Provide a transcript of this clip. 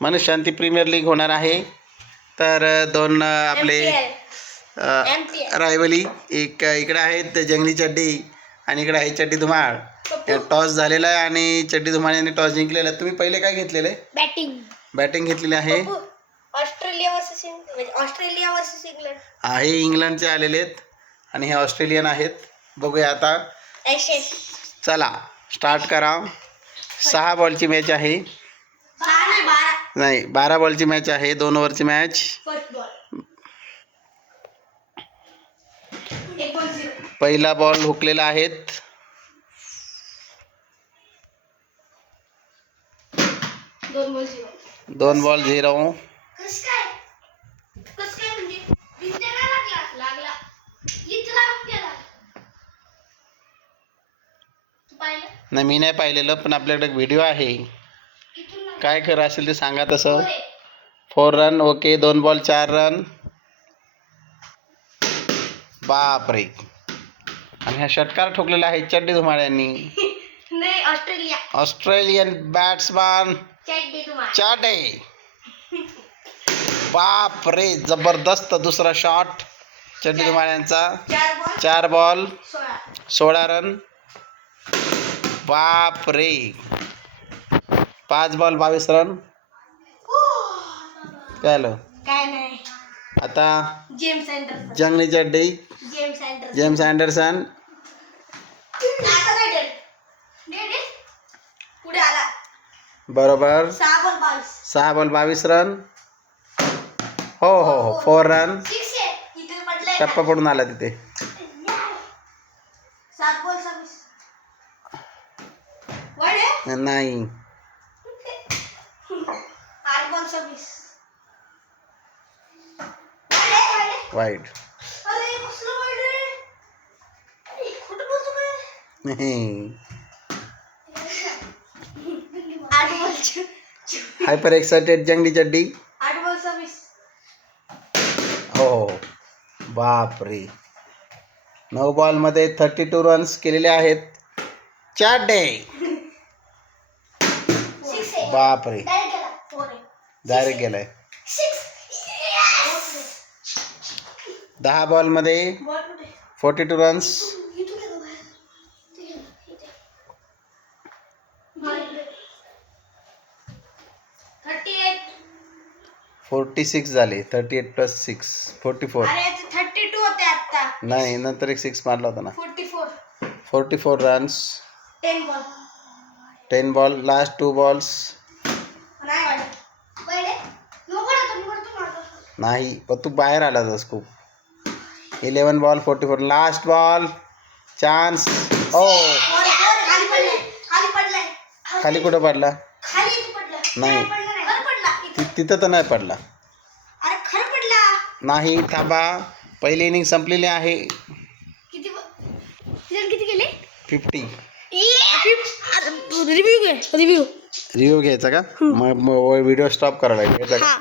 मनशांती premier league होणार आहे. तर दोन आपले रायवली एक इकडे आहेत जंगली चड्डी आणि इकडे आहे चड्डी धुमाळ. टॉस झालेला आहे आणि चड्डी धुमाळ यांनी टॉस जिंकलेला आहे. तुम्ही पहिले काय घेतलेले? बॅटिंग घेतलेली आहे. ऑस्ट्रेलिया वर्सेस इंग्लंड आहे इंग्लंडचे आलेले आहेत आणि हे ऑस्ट्रेलियन आहेत. बघूया आता. चला स्टार्ट करा. 6 बॉलची मॅच आहे. नाही 12 बॉलची मॅच आहे. 2 ओव्हरची मॅच. पहिला बॉल हुकलेला आहेत. 2 बॉल 0. नाही मी नाही पाहिलेलं पण आपल्याकडे व्हिडिओ आहे. काय खरं असेल ते सांगा तसं. 4 रन. ओके. 2 ball 4 run. बापरे. आणि हा षटकार ठोकलेला आहे चड्डी धुमाळ्यांनी. Australian batsman Chate. बापरे जबरदस्त दुसरा शॉट चड्डी धुमाळ्यांचा. 4 बॉल 16 रन. बापरे. 5 बॉल 22 रन. काय आलं? काय नाही. आता जंगली चड्डी जेम्स अँडरसन. बरोबर. 6 बॉल 22 रन. हो हो हो 4 रन. टप्पा पडून आला तिथे. 7 बॉल 26 नाही 8 बॉल 26 वाईट. हायपर एक्साइटेड जंगली चड्डी. 8 बॉल 26 हो बापरे. 9 बॉलमध्ये 32 रन्स केलेले आहेत. चाटे. बापरे डायरेक्ट गेलाय. 10 बॉलमध्ये 42 रन्स. 46 झाले. 38 + 6 44. 32 होते आता. नाही नंतर एक 6 मारला होता ना. 44 रन्स. 10 ball last 2 balls. नाही पण तू बाहेर आला होतास खूप. 11 बॉल 44. Last ball chance. ओ खाली कुठं पडला? नाही तिथं तर नाही पडला. नाही थांबा. पहिली इनिंग संपलेली आहे. किती गेले? 50. रिव्ह्यू रिव्ह्यू घ्यायचा का? मग व्हिडिओ स्टॉप करायला घ्यायचा का?